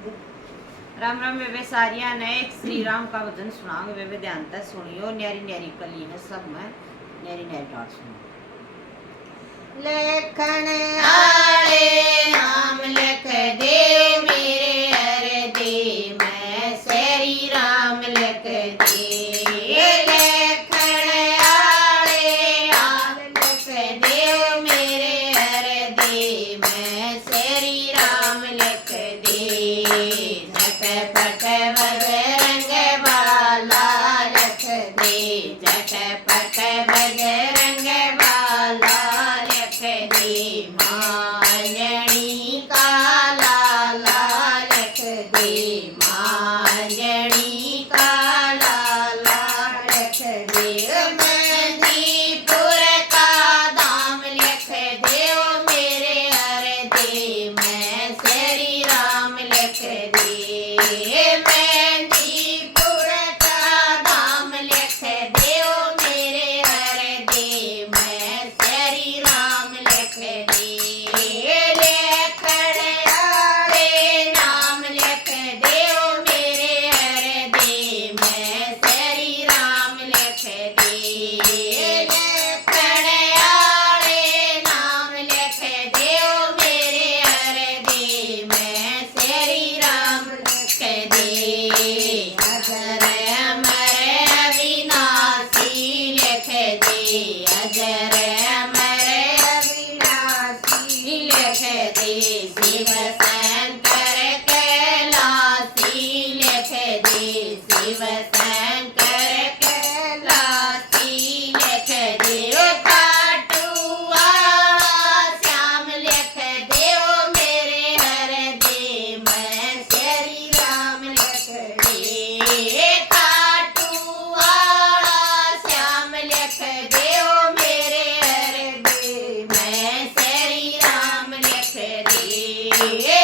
राम राम बेबे सारिया ने एक श्री राम का भजन सुनाओगे बेबे, ध्यान तक सुनियो। न्यारी न्यारी कली है सब में, न्यारी न्यारी डांट सुनो। लेखन आले नाम लिख दे मेरे हृदय में, श्री राम लिख दे। लेखन आले नाम लिख दे मेरे हृदय में, श्री राम लिख दे। झटपट बजरंग बाला लिख दे, झटपट बजरंग बाला लिख दे। मांजनी का लाला लिख दे, मांजनी का लाला लिख दे। मेहंदीपुर का दाम लिख दे मेरे हृदय में, श्री राम लिख दे। मेहंदीपुर का दाम लिख दे मेरे हृदय में, श्री राम लिख दे। लेखन आले नाम लिख दे मेरे हृदय में, श्री राम लिख दे। लेखन आले नाम लिख दे मेरे हृदय में, श्री राम लिख दे। अजर अमर अविनाशी लिख दे, अजर अमर अविनाशी लिख दे। शिव शंकर कैलाशी लिख दे, शिव शंकर कैलाशी लिख दे। काटुआ श्याम लिख दे मेरे हृदय में, श्री राम लिख दे। काटुआ श्याम लिख दे मेरे हृदय में, श्री राम लिख दे।